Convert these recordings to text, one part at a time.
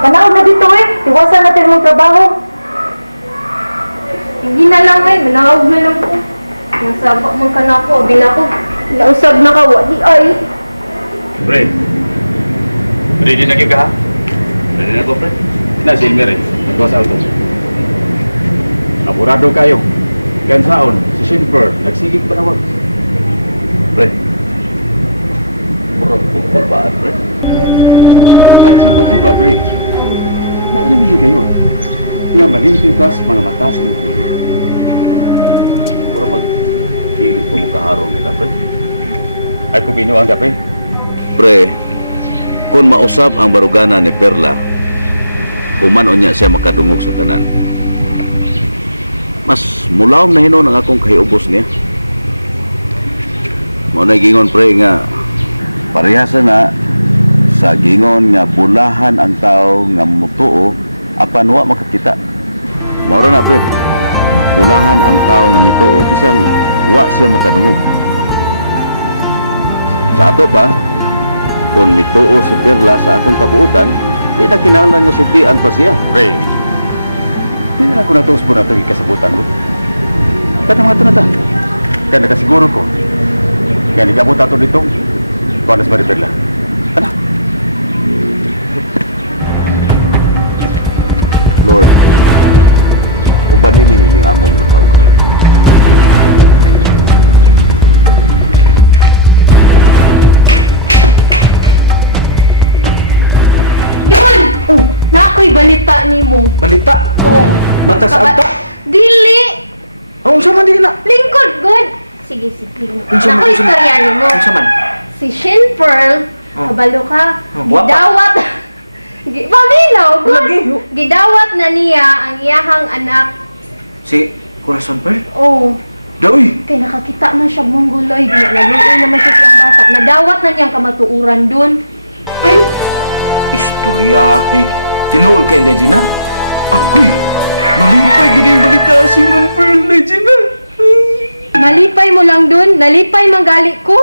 Panahon na dito eh. Iwasan natin mong trabaho. Hindi na lang eh. Manawag na lang ko. Nasabak man ka na ako. Abin ako. Nausab na ka. Wadi ay. Pre, ready na ka ha? Ready na ko, pre? Na, si Elmer eh. Nagwas auto. Apurado kayo. Gansaon, si Shinper, nagsigig pa na wag. Pre, murag po ba, pre? Ay, iba po ba, pre? Maunimili kayo. Nga malimpi ka sa mga mata sa iyo. Puro mag-hilig po makaharong nila, pre. Ay, kung binuang ka, pre. Pre, kung mausap ang barugana ni Perla, kumanon niya siya makadungog sa tanan. Mas mulaom na hinon ang akong kahiubos niya. Mao na gingon, pre, nga parehasa na sa gingon nga bulahan ang tao nga mutuo apan wa makakita. Mao na, pre, bulahan ang tao nga mituo bisan wa siya makadungog. Sa ato pa, kung mituo si Perla sa atong kabuutan, di na kinahanglan nga sutian pa siya. Pre, hindi na ako natuos po na ito ikasabutan ko. Kaya mga ito na ta. Kaya nakasiguro ko. Kaya nikabuta ito dito. Kuanas ba ni Perla? Ano? Lord, ubanin ni among nataw ka. Yun! Oh, na ako'y balita ni mo. Balita? Oo. Mata sa agta? Dili! Ang unsa man di na? Lingkod, good! Sige, sige. Unsa man? Ako'y istorya ni mo. Unsa man? Si Shin Pearl, Oh. kabalo ka, Oh, wapa. gidawat, paminaw, good! Lagi. Gidawat na niya ang iyahang anak. Si Corazon Pearl? Oh, Dawi! kay nakakita man siya mongoloid, naluoy naman siya siyang bata. Nadawat na niya ang kamatuuran dun. Ay! Istorya eh. Tinuol kay Legina? Ako'y! Malipay gud yung balita si Ma'am Pearl, Legina! Nalipay mo lang dun, nalipay manggali ko,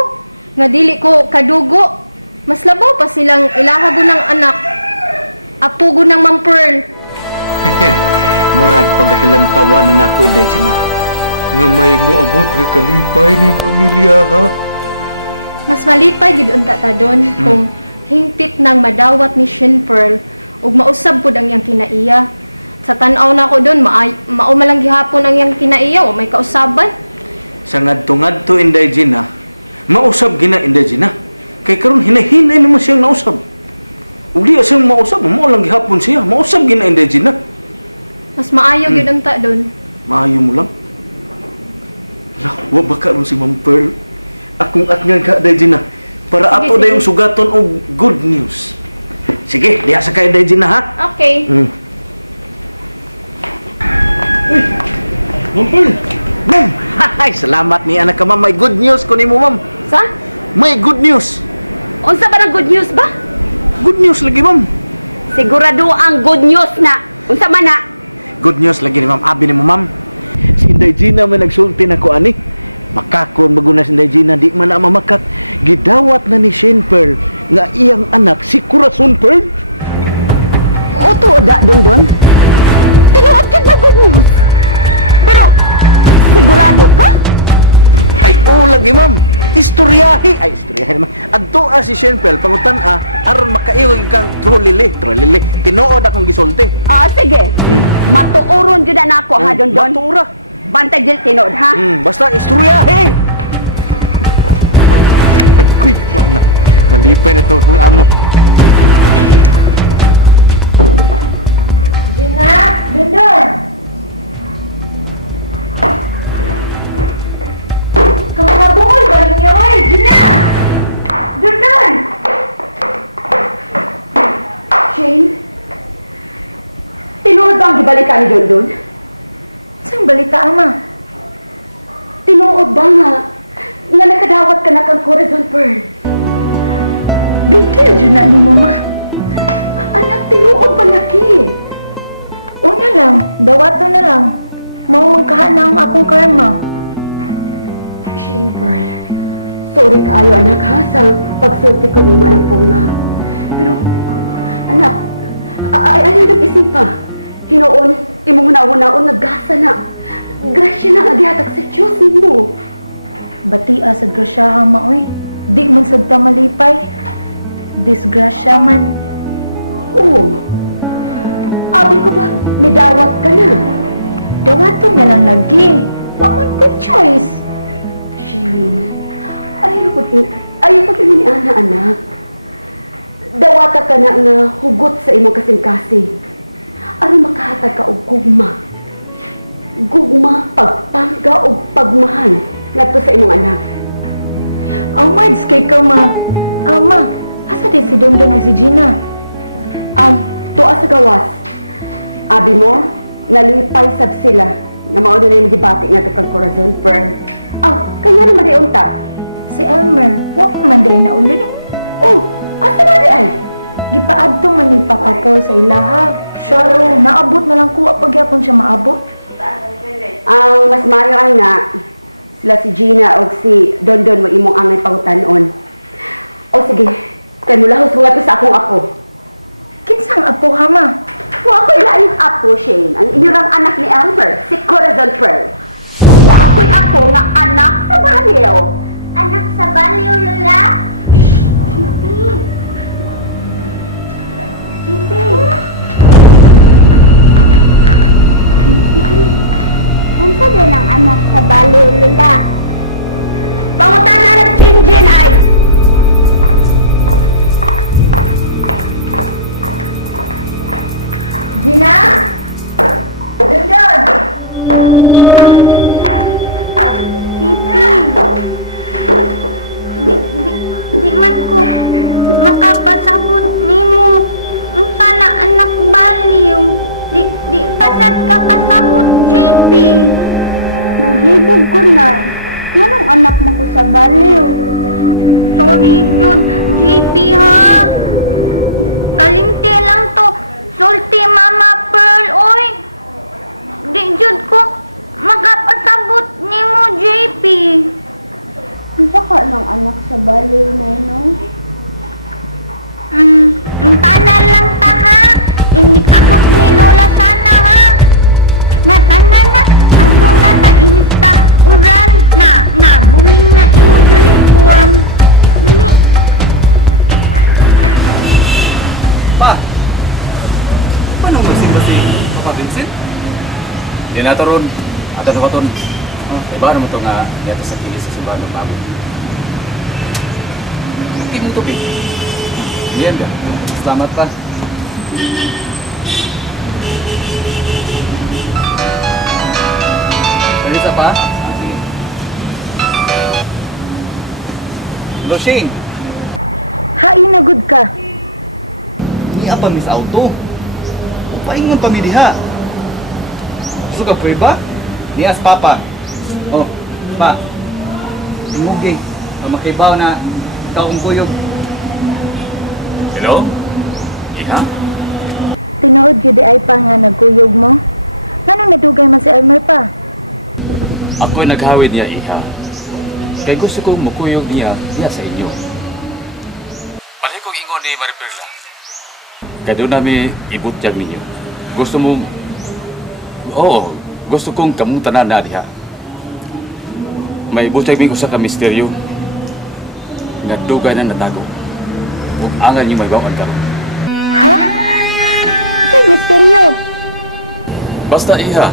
nga dili ko kadugo. Mas labaw pa silang ilahago ng anak. Apugo ng Ma'am Pearl. Murag pagkahilantawan na ako, Legina. Nga may moabot nga kalipay ni pamilya, ha? Mas malipay gid unta ta don kung hingpit nang madawat ni Shin Pearl ug mausab pud ang iyang kinaiya. Sa tan-aw na ko don, mao malang gihapon ang iyang kinaiya o may kausaban. Sa ngadto-ngadto, Inday Gina, mausab gina, Inday Gina. Kay karon hinahinay naman siyang nausab. Ug di siyang mausab, mao lang gihapon siya. Mausab gina, Inday Gina. Mas maayo gid unta don. Maayo mo lang. Lah, wa ba karon si Ma'am Pearl? Akong atngan ka, Inday Gina. Para Sige, ato sige. dayong sugaton og good news. Sige, diha sa kay, Inday Gina, ha? Okay. Uy! Ma'am Pearl! Ma'am! Ay, salamat ni anak ka, ma'am. May good news ko ni mo, ma'am. Sa? May good news. Unsa ba ng good news ba? Good news lagi, ma'am. Sigurado ang good news na. Unsa man na? Good news lagi ni ma'am. Abi ni mo, ma'am. Si Inday Gina may nagsulti na ko, ani. Makakon maguna si Inday Gina, di man na mamakak. Gidawat na ni Shane Pearl nga iyang anak, si Corazon Pearl. Oto da don. Tinuod ka na good news. Pero, sigurado ka? Ay, oo lagi, ma'am. Istoryahe. Ay, istoryahe naman. Adto si Shane Pearl, pangutan aron makaiwag kang trulili. Trulili. Tinuod akong gisulti. Ah, sige. Matuoron jud na ako ha don. Matura. Bantay jud tinod ha. Basta istoryahe. Kuy, wala na. Malipay na ito kung amo. Gina, dundun. Kamabungol ba ninyo? Oy, Gina! Dundun! Shane, tinuod ba ang gibalikan ni Dondon? Saan balita, ama? Tinuod ba nga nakadawat ka na kang Corazon Pearl? Bitil dyan na ni mama. Anak, tinuod ba laki? Una lang, dawato na lang. Maumangkahan na ang akong karma. Shane Pearl, sorry kaayo anak ha sa pagsulti ko nimo ng punga. Pero, anak, Ay, nag-isipa. Hinoon, imong hunaon naggasa na. Grasya na ang gihatag sa Diyos mo. Batia sa grasyahan maoy. Di man sad ta malipay. Disgrasya man. Oo. Abi ko ba, may dawat ka na? Dawaton na lang lagi. Wa man ko choice. Shane, ayaw ko ni Ana, anak. Dawata ka na nga hugot sa imong kasing-kasing. Ano makahatag ka og gugma? Gugma, pagpangga o pagmahal ngadto sa imong anak. Mads kay ka ma. Ma, asa di si Dondon ang si Gina? Tuwa sa gawas. Abi mo, nalipay sab sila. Nga mao na yung gibati nga kang Corazon Pearl. Kanya naman di unta. Si Elmer, wa man day na uli. Asa na di ay? Gipaadto man ni Papa Paul sa ilaha. Syaro, naabot na lang kuha pagyapon siya maabot. Ang mas maayo ay nga, sila si Gina o si Dondon mo imong angay pangutanon. Sige, kay mula husungat ko sa akong apo. Kinsang apo ha ma? Wa ko ilaing apo, Shane. Ang inyurang anak ni Elmer, si Corazon Pearl. Wa ko'y apo nga anak sa baliw. Anak sa baliw, Lola? Pipi. Unsa din ang anak sa baliw, Lola? Pangutanan na Jinjin ay. Gina? Dondon! Pipi. Di man ko makapasabot nimo. Unsa na anak baliw? Di pasad ka kasabot, JP. Naglibog ko na. Anong anak mo ko sa baliw? Sorry, Jud. JP, ha? Kalimti lang to. Sulti, Mama Pearl, oy. Di, Jud ko makapasabot ni mo, JP. Isa ka lang anak sa baliw na yun, no? Ang tanan lang ta, ha? Inik abot ni Lola sana, ha? Natanan na, ato na ta ilista uran na buling na imo uniform. Dili. Pa! Paano masing-masing Papa Vincent? Di na to ron. Ato na baton. Iba na mo to nga niyato sa kilis sa simbahan ng pabot. Okay mo to, Pi. Yan ka. Salamat pa. Pwede sa pa? Sige. Hello, Shane. Hain na good ka. Ni apa mis auto? Paingon pa mi diha. Gusto ka prueba? Ni as papa. Oh, pa. Mugi. Makibaw na ikaw ang kuyog. Hello? Iha? Tinuod gyud ay pa nga nagkuyog mo. Nganong nadugay man si Elmer pa? Ako'y naghawid niya, Iha. Kay gusto kong makuyog niya sa inyo. Palay kong ingon ni Mariperla. Kaya doon namin ibutyag ninyo. Gusto mong... Oo, gusto kong kamong tanan na diha. May ibutyag mi ko sa kamisteryo. Nga dugay na natago. Huwag angal niyo may bawaan karon. Ha? Say misteryo. Basta, Iha.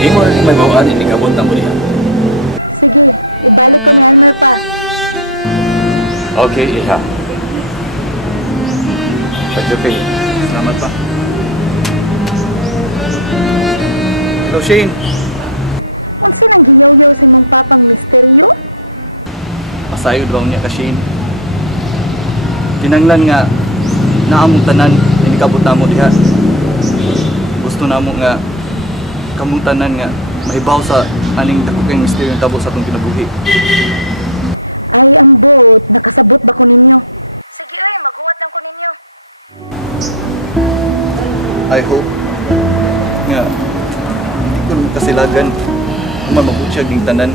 Imo rin may bawaan inikabot na mo diha. Sige, ibalik ko ni Elmer pa. Okay, Iha. Pagdupin. Salamat pa. Hello, Shane. Unsa nang giyaw-yaw sa imong papang misteryo? Masayod raw niya ka, Shane. Kinanglan nga naamong tanan inikabot na mo diha. Gusto na mo nga kamong tanan nga maibaw sa aning dakong misteryo ng tabo sa atong kinabuhi. Ay, ambot. Nakasabot ba ko ninyo? Sige, oy. Maghuwat lang ko ninyo. I hope nga kung kasilagan mababot siya ging tanan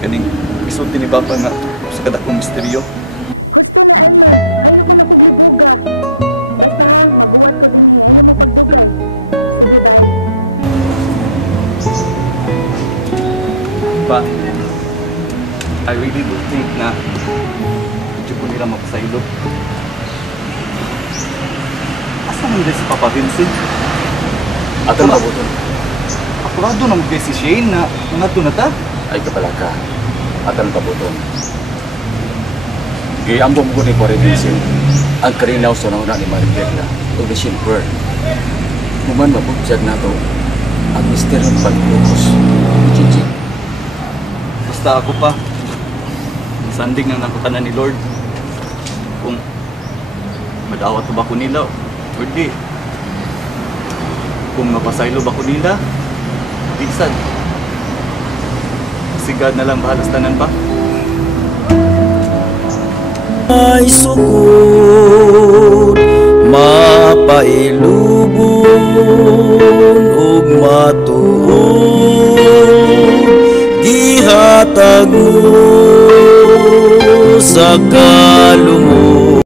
kaning isulti ni Papa nga sa kadakong misteryo. Gusto na, Elmer. Ayoko na kuglibuga. Basta ha, maguwat ko din eh. Ayaw mo pagdugay. Sige, bye. Pa, I really do think na hindi ko nila mapasaylo. Asa nang si Papa Vincent? Ato na buton. Apurado ng si Shane na mga na ta. Ay kapala ka. Ato na buton. Giambong ko ni Pare Vincent. Ang karinaw sa nauna ni Marikela o ni Shinper. Muman mabutyag na to ang misteryong pagkukos ni Gigi. Basta ako pa. Sanding nang nakutanan ni Lord. Kung madawat ba ko nila or di. Kung mapasaylo ba ko nila, bisan. Si God na lang bahala sa tanan pa. Ay sukod, mapailubon ug matuod, gihatag mo sa kalumon.